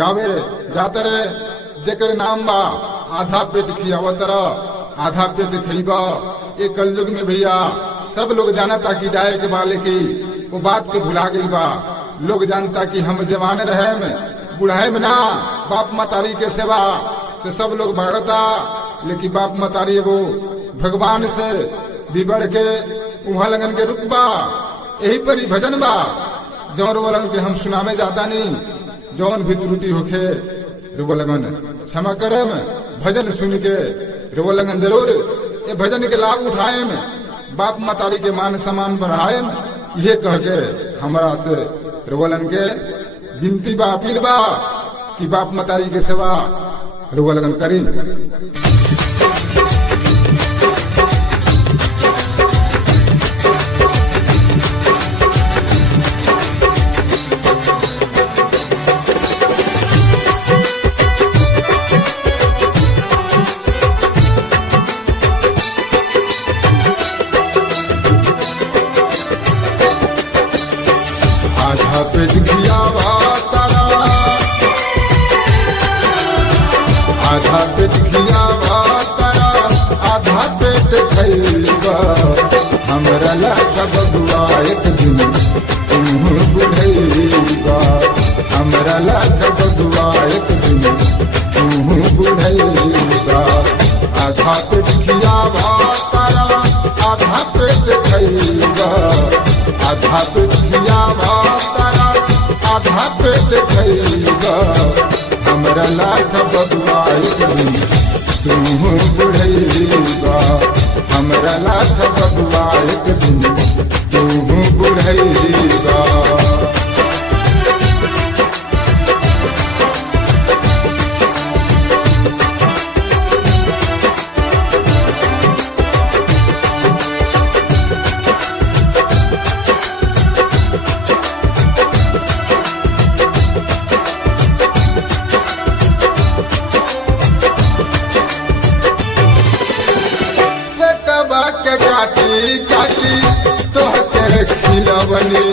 गावे जाते रे जेकर नाम बा आधा पेट खियावतर आधा पेट खइबा। ये कलयुग में भैया सब लोग जानता कि जाए के बाले की वो बात के भुला गई बा। लोग जानता कि हम जवान रहे में बुढ़ाए में ना बाप मतारी के सेवा से सब लोग भागता, लेकिन बाप मतारी वो भगवान से बिगड़ के उहा लगन के रुकबा। यही पर ही भजन बा जौन रोलंग के हम सुनावे जाता नहीं। जौन भी त्रुटि होखे रोबो लगन क्षमा करे में भजन सुन के रोबो लगन जरूर ये भजन के लाभ उठाए में बाप मतारी के मान सम्मान बढ़ाए में। ये कह के हमारा से रोबोलन के विनती बा अपील बा कि बाप मतारी के सेवा रोबो लगन करी। आधा पेट खियावा तारा आधा पेट खियावा तारा आधा पेट खइबा। हमरा लाख बबुआ एक दिन तुम बुढ़ैबा। हमरा लाख बबुआ एक दिन तुम बुढ़ैबा। आधा पेट खियावा तारा आधा पेट खइबा। आधा पेट खियावा तारा आधा पेट खइबा। हमरा लाख बबुआ एक दिन तुम बुढ़ैबा। हमरा लाख बबुआ एक दिन तुम बुढ़ैबा। काटी काटी तोहके खिलवनी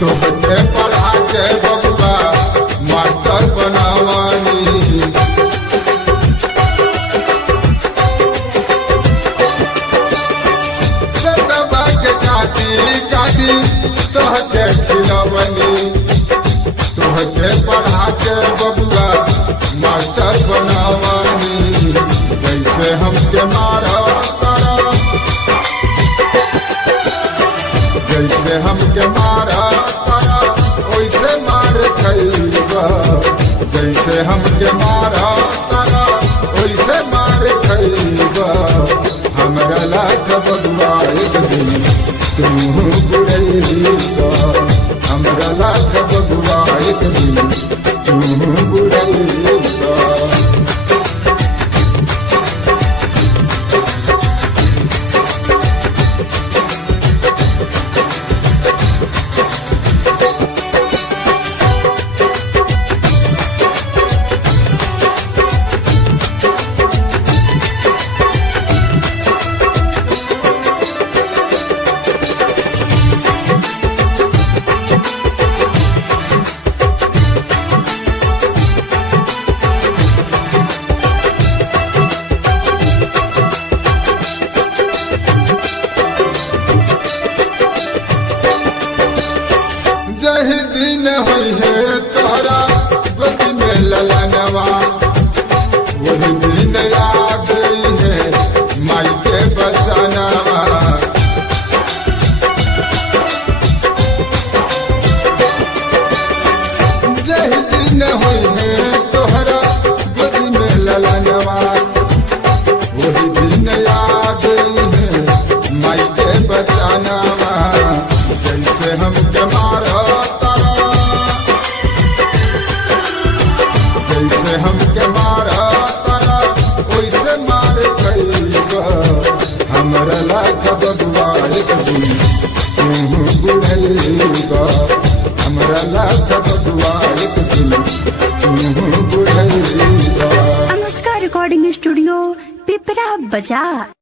तोहके पढ़ा के बबुआ मास्टर बनावनी। बेटवा के काटी काटी तोहके खिलवनी तोहके पढ़ा के बबुआ मास्टर बनावनी। जैसे हमके मारा जैसे हमके मारा तारा वैसे मार खइबा। जैसे हमके मारा तारा वैसे मार खइबा। हमरा लाख बबुआ एक दिन तुम बुढ़ैबा। हमरा लाख बबुआ एक दिन तुम बुढ़ैबा। जही दिन हुई है तोहरा गोदी में ललनवा वही दिन याद है माई के बचनवा। जही दिन हुई है तोहरा गोदी में ललनवा वही दिन याद है माई के बचनवा। जैसे हमके मारा जैसे हमके मारा तारा वैसे मार खइबा। हमरा लाख बबुआ एक दिन तुम बुढ़ैबा। हमरा लाख बबुआ एक दिन तुम बुढ़ैबा। अनुष्का रिकॉर्डिंग स्टूडियो पिपरा बाजार।